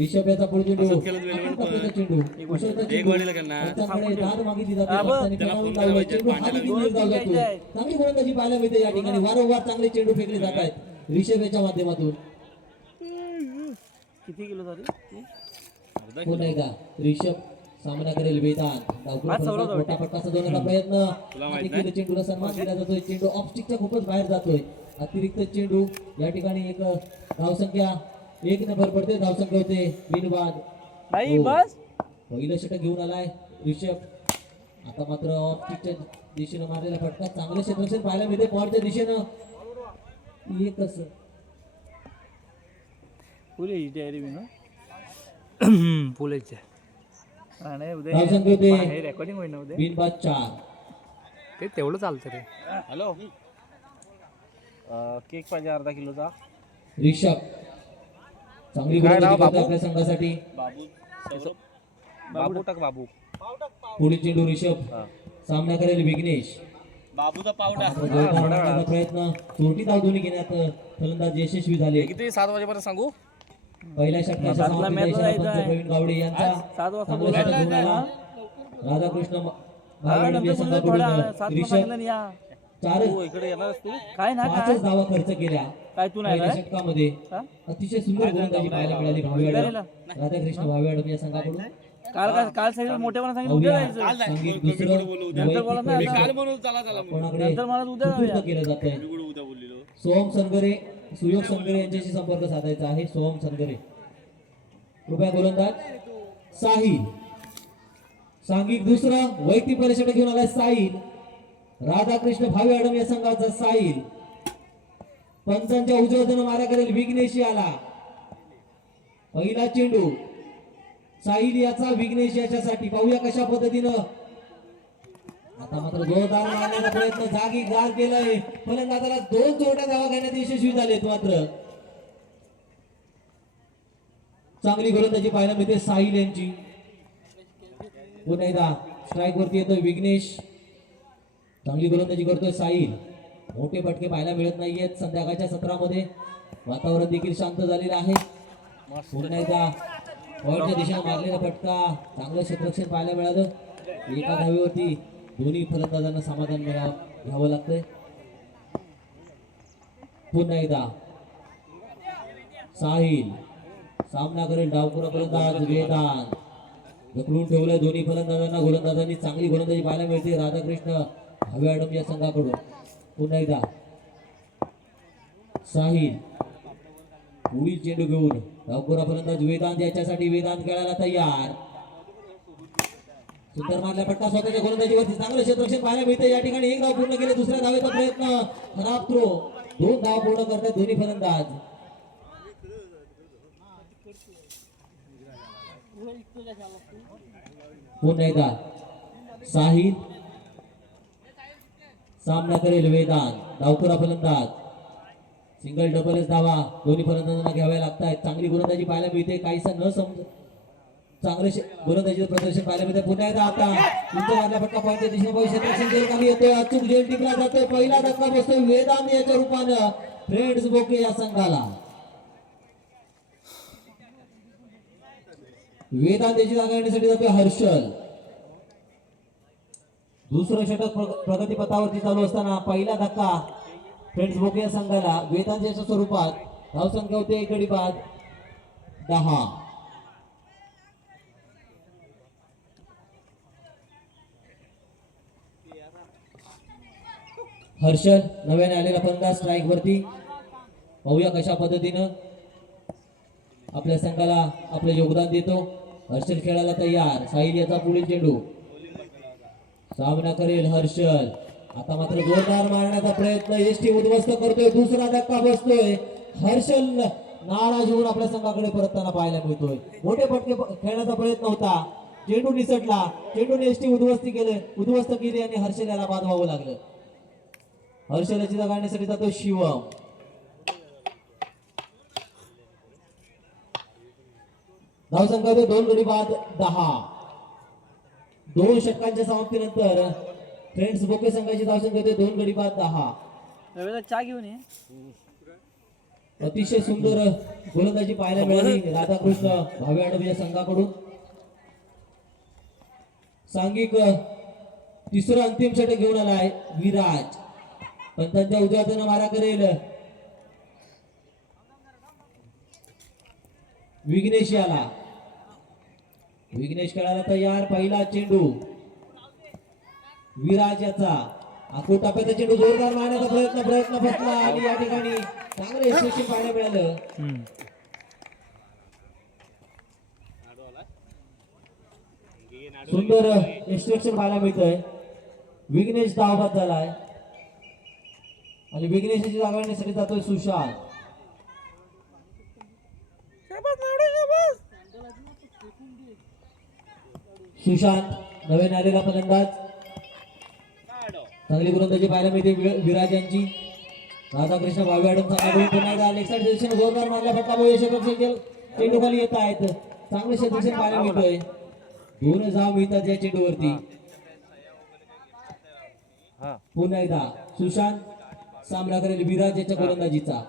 ऋषभ याचा पुढे चेंडू असंच खेळत वेळेवर पण. आपला चेंडू उसळता एक चेंडू. वाढीला करणार. त्यांच्याकडे दाद मागितली जाते. हा, बघ. रस्त्याने त्याला पेनावून फोन लावला. करायचा, चेंडू पाण्याला खाली घेऊन वीस धाव जातो. घ्यायचा आहे. चांगली गोलंदाजी पाहायला मिळते या ठिकाणी. वारंवार चांगले चेंडू फेकले जात आहेत ऋषभ याच्या माध्यमातून. किती किलो झाली अर्धा पुन्हा किलो. एकदा ऋषभ सामना करेल वेदांत. डावखुरा आज सौरभ फलंदाज मोठा फटका साधवण्याचा प्रयत्न. तुला माहित आणि केलं चेंडूला सन्मान दिला जातोय. चेंडू ऑफ स्टिकच्या खूपच बाहेर जातोय. अतिरिक्त चेंडू या ठिकाणी एक धावसंख्या 1 ने भर पडते. धावसंख्या होते बिनबाद. नाही हो. बस पहिलं षटक घेऊन आलाय ऋषभ. आता मात्र ऑफ स्टिकच्या दिशेनं मारलेला फटका. चांगलं क्षेत्ररक्षण पाहायला मिळते पॉईंटच्या दिशेनं. एकच पुले ही तयारी मी ना पुलेच्या आणि धावसंख्या होते उद्या रेकॉर्डिंग होईल ना उद्या बिनबाद 4. ते तेवढं चालतं रे. हॅलो केक पाहिजे अर्धा किलोचा. ऋषभ चांगली काय नाव गोलंदाजी करतोय बाबू? आपल्या संघासाठी. बाबू सौरभ. बाबू टाक बाबू. पुढील चेंडू ऋषभ. सामना करेल विघ्नेश. बाबूचा पावडा. जोरदार मारण्याचा प्रयत्न. चोटी धाव दोन्ही घेण्यात फलंदाज यशस्वी झाले. किती 7 वाजेपर्यंत सांगू. पहिल्या षटकाच्या सातला समाप्तीचा मॅच इशारा जायचा पंच आहे. प्रवीण गावडे यांचा. 7 वाजता चांगलं षटक घेऊन आला. राधाकृष्ण भागवडे या संघाकडून ऋषभ या 4 इकडे येणारच तू काय ना 5 धावा खर्च केल्या काय तू नाही पहिल्या काय षटकामध्ये. हा? अतिशय सुंदर गोलंदाजी पाहायला मिळाली भावे अडम. राधाकृष्ण भावे अडम या संघाकडून. काल सांगितलं मोठेपणा सांगितलं उद्या पाहूया जायचं. संगीत दुसरं नंतर बोला ना, वैयक्तिक आता. काल म्हणून चला चला म्हणून. कोणाकडे नंतर मला उद्या सुपूर्द जाऊया. केलं जात आहे. मी कुठं उद्या बोललेलो. सोहम सनगरे सुयोग सनगरे यांच्याशी संपर्क साधायचा आहे. सोहम सनगरे कृपया गोलंदाज साहिल. सांघिक दुसरं वैयक्तिक परिषद घेऊन आलाय साहिल. राधाकृष्ण भावे अडम या संघाचा साहिल. पंचांच्या उजव्यातून मारा करेल विघ्नेश आला. पहिला चेंडू साहिल याचा विघ्नेश याच्यासाठी. पाहूया कशा पद्धतीनं. आता मात्र जोरदार मारण्याचा प्रयत्न. जागी गार केलंय फलंदाजाला. 2 जोड्या धावा घेण्यात यशस्वी झालेत. मात्र चांगली गोलंदाजी पाहायला मिळते साहिल यांची. पुन्हा एकदा स्ट्राईक वरती येतोय विघ्नेश. चांगली गोलंदाजी करतोय साहिल. मोठे फटके पाहायला मिळत नाहीयेत संध्याकाळच्या सत्रामध्ये. वातावरण देखील शांत झालेलं आहे. पुन्हा एकदा पॉईंटच्या दिशेने मारलेला फटका. चांगलं क्षेत्ररक्षण पाहायला मिळालं. एका धावेवरती दोन्ही फलंदाजांना समाधान घ्यावं लागतंय. पुन्हा एकदा साहिल सामना करेल डावखुरा फलंदाज वेदांत. ढकलून ठेवलंय दोन्ही फलंदाजांना. गोलंदाजांनी चांगली गोलंदाजी पाहायला मिळते राधाकृष्ण भावे अडम या संघाकडून. पुन्हा एकदा साहिल पुढील चेंडू घेऊन डावखुरा फलंदाज वेदांत याच्यासाठी. वेदांत खेळायला तयार. सुंदर मारला फटका स्वतःच्या गोलंदाजीवरती. चांगलं क्षेत्ररक्षण पाहायला मिळते या ठिकाणी. 1 धाव पूर्ण केले. दुसऱ्या धावेचा प्रयत्न. खराब थ्रो. 2 धाव पूर्ण करतात दोन्ही फलंदाज. पुन्हा एकदा साहिल सामना करेल वेदांत. डावखुरा फलंदाज. सिंगल डबलच धावा दोन्ही फलंदाजांना घ्याव्या लागतात. चांगली गोलंदाजी पाहायला मिळते. काहीसा न समज चांगलं गोलंदाजीचं प्रदर्शन पाहायला मिळते. पुन्हा एकदा आता उंच मारला फटका पॉईंटच्या दिशेने क्षेत्ररक्षण केलं खाली येतोय. अचूक झेल टिकला जातोय. पहिला धक्का बसतोय वेदांत याच्या रूपानं फ्रेंड्स बोके या संघाला. वेदांत याची जागा येण्यासाठी जातोय हर्षल. दुसरं षटक प्रगतीपथावरती चालू असताना पहिला धक्का फ्रेंड्स बोके या संघाला. वेदांत याच्या स्वरूपात. धावसंख्या होते 1 गडी बाद 10. हर्षल नव्याने आलेला फलंदाज स्ट्राईक वरती. पाहूया कशा पद्धतीनं आपल्या संघाला आपलं योगदान देतो. हर्षल खेळायला तयार. साहिल याचा पुढील चेंडू. सामना करेल हर्षल. आता मात्र जोरदार मारण्याचा प्रयत्न. एसटी उद्ध्वस्त करतोय. दुसरा धक्का बसतोय. हर्षल नाराज होऊन आपल्या संघाकडे परतताना पाहायला मिळतोय. मोठे फटके खेळण्याचा प्रयत्न होता. चेंडू निसटला. चेंडूने एसटी उद्ध्वस्त केली आणि हर्षल याला बाद व्हावं लागलं. हर्षल याची जागा आणण्यासाठी जातो शिवम. धावसंख्या 2 गडी बाद 10. 2 षटकांच्या समाप्तीनंतर फ्रेंड्स बोके संघाची धावसंख्या 2 गडी बाद 10. रविला चहा घेऊन ये. अतिशय सुंदर गोलंदाजी पाहायला मिळाली राधाकृष्ण भावे आडम या संघाकडून. सांघिक तिसरं अंतिम षटक घेऊन आलाय विराज. पंतांच्या उजव्या हातानं मारा करेल विघ्नेश याला. विघ्नेश खेळायला तयार. पहिला चेंडू विराज याचा. आखूड टाप्याचा चेंडू जोरदार मारण्याचा प्रयत्न फसला आणि या ठिकाणी चांगलं यशस्वी पाहायला मिळालं. सुंदर एक्स्ट्रक्शन पाहायला मिळतंय. विघ्नेश धावबाद झालाय आणि विघ्नेशाची जागा घेण्यासाठी जातोय सुशांत. सुशांत नवीन आलेला फलंदाज. चांगली गोलंदाजी पाहायला मिळते विराज यांची. राधाकृष्ण भावे आडम संघाकडून पुन्हा एकदा लेग साइड डिरेक्शन जोरदार मारला फटका बघू शकतो. चेंडू खाली येत आहेत. चांगले क्षेत्रक्षण पाहायला मिळतोय. 2 धाव मिळतात या चेंडूवरती. पुन्हा एकदा सुशांत सामना करेल विराज याच्या गोलंदाजीचा.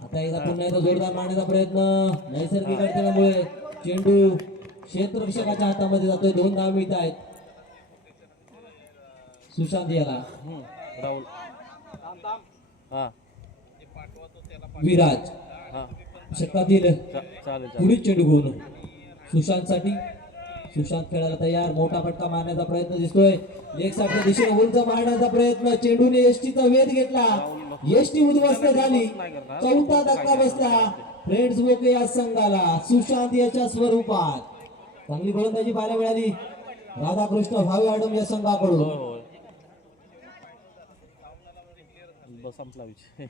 आता एकदा पुन्हा एकदा जोरदार मारण्याचा प्रयत्न. नैसर्गिक अडचणीमुळे चेंडू क्षेत्ररक्षकाच्या हातामध्ये जातोय. 2 धाव मिळत आहेत सुशांत याला. राहुल विराज षटकातील चालेल पुढील चेंडू घेऊन सुशांत साठी. सुशांत खेळायला तयार. मोठा फटका मारण्याचा प्रयत्न दिसतोय. लेग साईडच्या दिशेने उंच मारण्याचा प्रयत्न. चेंडूने एसटीचा वेध घेतला. एसटी उद्ध्वस्त झाली. चौथा धक्का बसला फ्रेंड्स बोके या संघाला सुशांत याच्या स्वरूपात. चांगली गोलंदाजी पाहायला मिळाली राधाकृष्ण भावे आडम या संघाकडून. बस संपला विषय.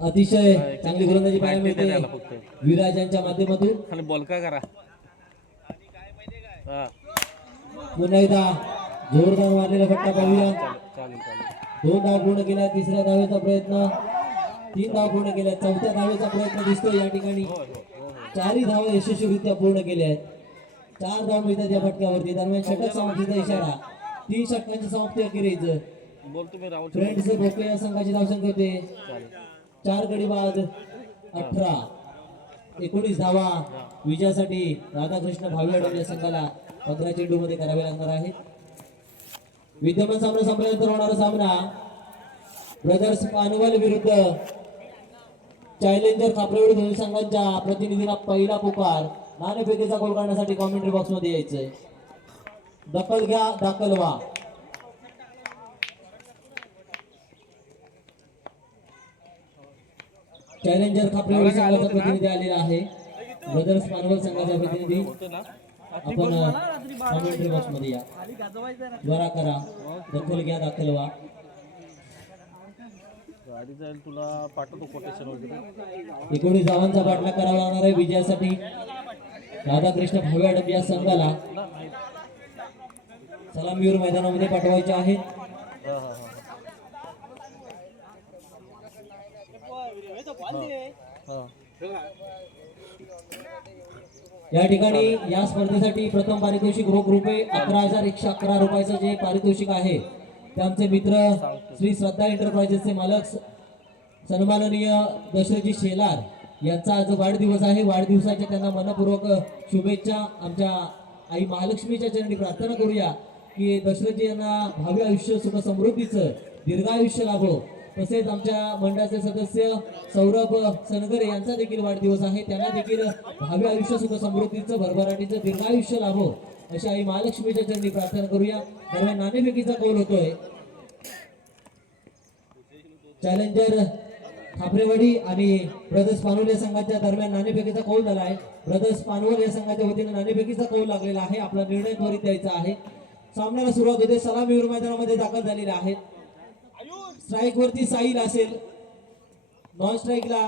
अतिशय चांगली गोलंदाजी पाहायला मिळते विराज यांच्या माध्यमातून. खाली बॉल का करा. पुन्हा एकदा जोरदार मारलेला फटका पाहूया. चालेल 2 धाव पूर्ण केल्या. 3ऱ्या धावेचा प्रयत्न. 3 धाव पूर्ण केल्या. 4थ्या धावेचा प्रयत्न दिसतोय या ठिकाणी. 4ही धावा यशस्वीरित्या पूर्ण केल्या आहेत. 4 धाव मिळतात या फटक्यावरती. दरम्यान षटक समाप्तीचा इशारा. 3 षटकांची समाप्ती अखेरीच. बोल तुम्ही राहुल. फ्रेंड्स बोके या संघाची धावसंख्या होते 4 गडी बाद 18. 19 धावा विजयासाठी राधाकृष्ण भावे आडम या संघाला 15 चेंडू मध्ये करावे लागणार आहे. विद्यमान सामना संपल्यानंतर होणारा सामना ब्रदर्स पानवल विरुद्ध चॅलेंजर खापरेवाडी दोन्ही संघांच्या प्रतिनिधींना पहिला पुकार. नाणेफेकीचा गोल करण्यासाठी कॉमेंट्री बॉक्स मध्ये यायचंय. दखल घ्या, दाखल व्हा. चॅलेंजर खापरेवाडी संघाचा प्रतिनिधी आलेला आहे. ब्रदर्स पानवल संघाचा प्रतिनिधी आपण कॉमेंट्री बॉक्स मध्ये या. द्वारा करा, दखल घ्या, दाखल व्हा. गाडी जाईल तुला पाठवतो कोटेशन वगैरे. 19 धावांचा पाठलाग करावा लागणार आहे विजयासाठी राधाकृष्ण भावे आडम या संघाला. सलामीवर मैदानामध्ये पाठवायचे आहेत. या ठिकाणी या स्पर्धेसाठी प्रथम पारितोषिक रोख रुपये 11,111 रुपयाचं जे पारितोषिक आहे ते आमचे मित्र श्री श्रद्धा एंटरप्राइजेसचे मालक सन्माननीय दशरथजी शेलार यांचा आज वाढदिवस आहे. वाढदिवसाच्या त्यांना मनपूर्वक शुभेच्छा. आमच्या आई महालक्ष्मीच्या चरणी प्रार्थना करूया की दशरथजी यांना भावी आयुष्य सुख समृद्धीचं दीर्घायुष्य लाभो. तसेच आमच्या मंडळाचे सदस्य सौरभ सनगरे यांचा देखील वाढदिवस आहे. त्यांना देखील भावी आयुष्य सुख समृद्धीचं भरभराटीचं दीर्घायुष्य लाभो अशी आई महालक्ष्मीच्या चरणी प्रार्थना करूया. दरम्यान नाणेफेकीचा कौल होतोय. चॅलेंजर खापरेवाडी आणि ब्रदर्स पानवल या संघाच्या दरम्यान नाणेफेकीचा कौल झाला आहे. ब्रदर्स पानवल या संघाच्या वतीने नाणेफेकीचा कौल लागलेला आहे. आपला निर्णय त्वरित द्यायचा आहे. सामन्याला सुरुवात होते. सलामीवर मैदानामध्ये दाखल झालेले आहेत. स्ट्राईक वरती साहिल असेल. नॉन स्ट्राईकला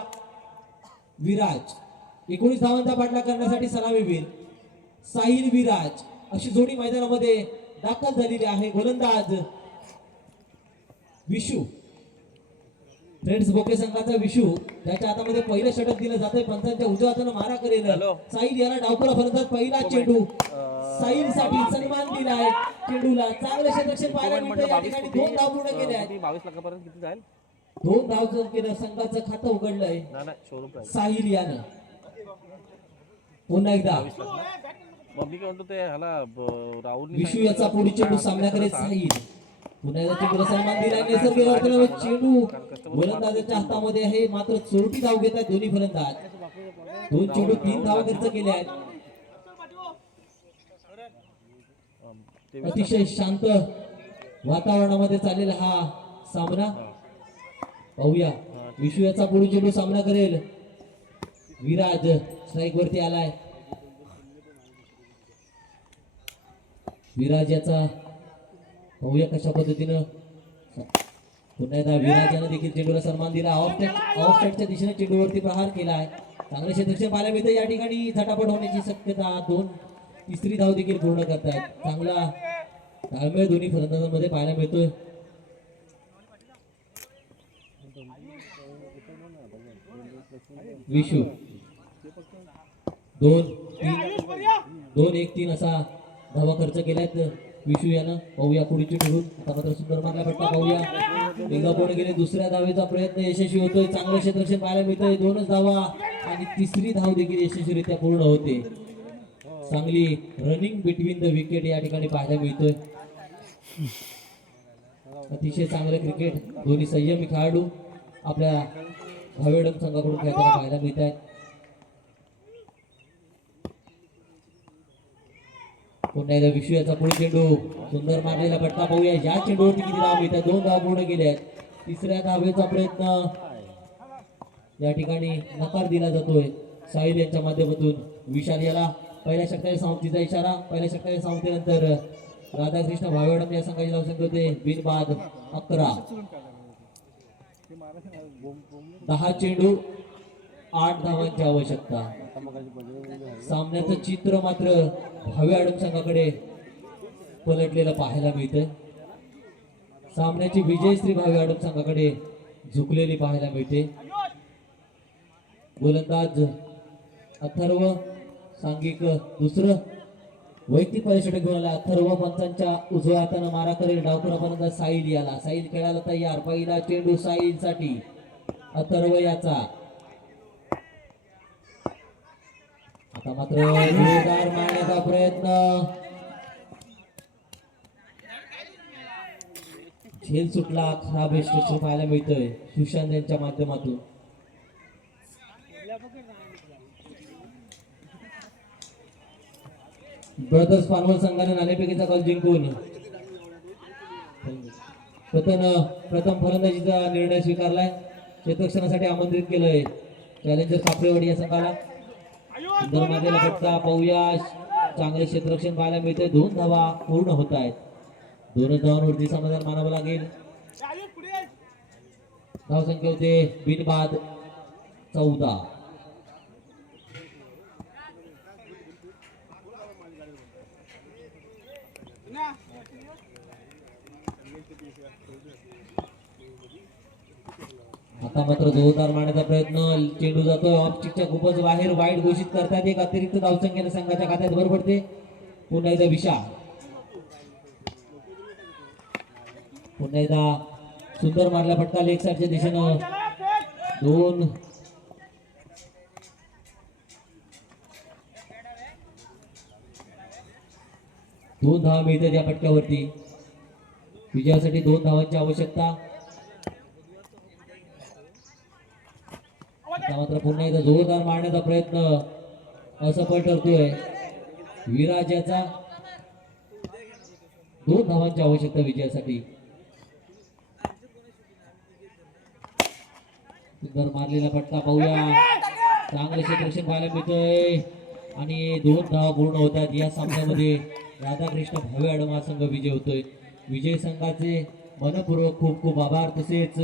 विराज. 19 धावांचा पाठलाग करण्यासाठी सलामीवीर साहिल विराज अशी जोडी मैदानामध्ये दाखल झालेली आहे. गोलंदाज विशू. फ्रेंड्स बोके संघाचा विशू त्याच्या हातामध्ये पहिलं षटक दिलं जातंय. पंचांच्या उजव्या हाताने मारा करेल साहिल याला डावखोरा फलंदाज. पहिला चेंडू साईल साठी सन्मान दिलाय चेंडूला. चांगलं क्षेत्ररक्षण पाहायला मिळतं. या ठिकाणी 2 धाव पूर्ण केल्या आहेत. 22 लाखापर्यंत किती जाईल? 2 धाव जर केलं संघाचं खातं उघडलंय नाही नाही शोरूम प्राइस साहिल यानं. पुन्हा एकदा मग मी काय म्हणतो ते ह्याला राहुल विशू याचा पुढील चेंडू सामन्याकडे साहिल. पुन्हा एकदा चेंडूला सन्मान दिला. नैसर्गिक वर्तनावर चेंडू गोलंदाजाच्या हातामध्ये आहे. मात्र चोरटी धाव घेत आहेत दोन्ही फलंदाज. 2 चेंडू 3 धाव खर्च केले आहेत. अतिशय शांत वातावरणामध्ये चाललेला हा सामना. पाहूया विशू याचा पुढील चेंडू सामना करेल. विराज स्ट्राईक वरती आलाय. विराज याचा पाहूया कशा पद्धतीनं. पुन्हा एकदा विराज यानं देखील चेंडूला सन्मान दिला. ऑफ साईडच्या दिशेने चेंडूवरती प्रहार केलाय. चांगले क्षेत्ररक्षण पाहायला मिळतं. या ठिकाणी झटापट होण्याची शक्यता. 3री धाव देखील पूर्ण करतायत. चांगला ताळमेळ दोन्ही फलंदाजांमध्ये पाहायला मिळतोय. विशू 2-1-3 असा धावा खर्च केल्यात विशू यानं. पाहूया पुढील चेंडू. आता मात्र सुंदर मारला फटका. पाहूया एकदा पूर्ण गेले. दुसऱ्या धावेचा प्रयत्न यशस्वी होतोय. चांगलं क्षेत्ररक्षण पाहायला मिळतोय. 2च धावा आणि 3री धाव देखील यशस्वीरित्या पूर्ण होते. चांगली रनिंग बिटवीन द विकेट या ठिकाणी पाहायला मिळतोय. अतिशय चांगलं क्रिकेट दोन्ही संयमी खेळाडू आपल्या भावेडम संघाकडून खेळताना पाहायला मिळत आहेत. पुन्हा एकदा विशू याचा पुढील चेंडू. सुंदर मारलेला फटका. पाहूया या चेंडूवरती किती धाव मिळतात. 2 धाव पूर्ण केले आहेत. 3ऱ्या धावेचा प्रयत्न या ठिकाणी नकार दिला जातोय साहिल यांच्या माध्यमातून. विशाल याला पहिल्या षटकाच्या समाप्तीचा इशारा. पहिल्या षटकाच्या समाप्तीनंतर राधाकृष्ण भावेडम या संघाची धावसंख्या होते बिनबाद 11. 10 चेंडू 8 धावांची आवश्यकता. सामन्याचं चित्र मात्र भावेडम संघाकडे पलटलेलं पाहायला मिळतंय. सामन्याची विजयश्री भावेडम संघाकडे झुकलेली पाहायला मिळते. गोलंदाज अथर्व सांघिक दुसरं. वैयक्तिक परिषदेत घेऊन आला अथर्व. पंचांच्या उजव्या हातानं मारा करेल डावखुरा फलंदाज साहिल याला. साहिल खेळायला तयार. पहिला चेंडू साहिल साठी. अथर्व याचा. आता मात्र जोरदार मारण्याचा प्रयत्न. झेल सुटला. खराब यशस्वी पाहायला मिळतोय सुशांत यांच्या माध्यमातून. ब्रदर्स पानवल संघाने नाणेफेकीचा कॉल जिंकून प्रथम फलंदाजीचा निर्णय स्वीकारलाय. क्षेत्ररक्षणासाठी आमंत्रित केलंय चॅलेंजर कापरेवाडी या संघाला. सुंदर मारलेला फटका. पाहूया चांगले क्षेत्ररक्षण पाहायला मिळते. 2 धावा पूर्ण होत आहेत. 2 धावांवरती समाधान मानावं लागेल. धावसंख्या होते बिनबाद 14. आता मात्र जोरदार मारण्याचा प्रयत्न. चेंडू जातोय ऑफ स्टिकच्या खूपच बाहेर. वाईट घोषित करतात. एक अतिरिक्त धावसंख्येने संघाच्या खात्यात भर पडते. पुन्हा एकदा विशाल. पुन्हा एकदा सुंदर मारला फटका लेग साईडच्या दिशेनं. 2 धावा मिळतात या फटक्यावरती. विजयासाठी 2 धावांची आवश्यकता. मात्र पुन्हा एकदा जोरदार मारण्याचा प्रयत्न असफल ठरतोय. विराज याचा. 2 धावांची आवश्यकता विजयासाठी. सुंदर मारलेला फटका. पाहूया चांगले क्षेत्ररक्षण पाहायला मिळतंय आणि 2 धावा पूर्ण होतात. या सामन्यामध्ये राधाकृष्ण भावेडम हा संघ विजय होतोय. विजय संघाचे मनपूर्वक खूप खूप आभार. तसेच